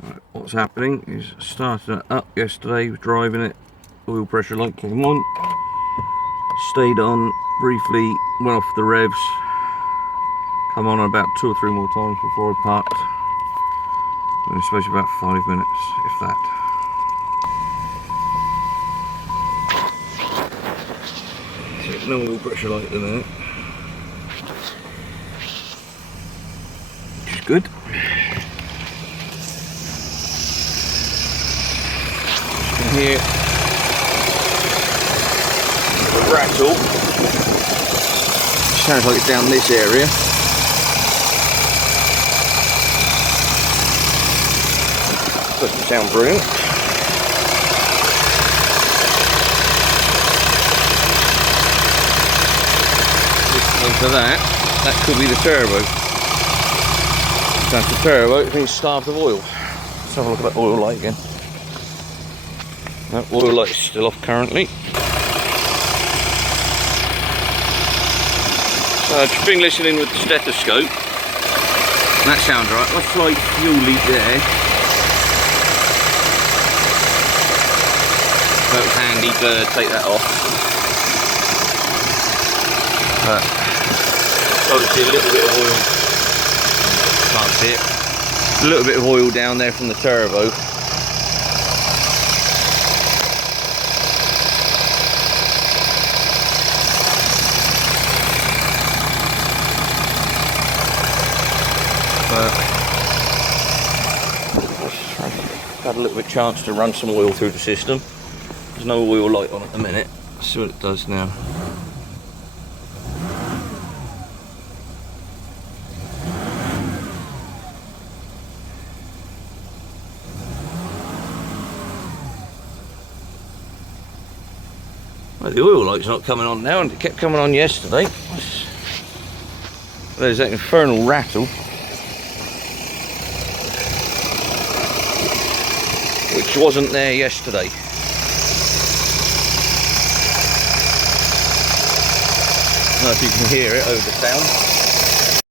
Right, what's happening is started it up yesterday, was driving it, oil pressure light came on, stayed on briefly, went off the revs, come on about 2 or 3 more times before I parked. And it's supposed to be about 5 minutes, if that. So no oil pressure light at the minute, which is good. You can hear the rattle. Sounds like it's down this area. Doesn't sound brilliant. Listening to that could be the turbo. If that's the turbo, it's been starved of oil. Let's have a look at that oil light again. That oil light is still off currently. So I've just been listening with the stethoscope. And that sounds right. Let's slight fuel leak there. So it was handy to take that off. But obviously a little bit of oil. Can't see it. A little bit of oil down there from the turbo. Had a little bit chance to run some oil through the system. There's no oil light on at the minute. Let's see what it does now. Well, the oil light's not coming on now, and it kept coming on yesterday. There's that infernal rattle, which wasn't there yesterday. I don't know if you can hear it over the sound.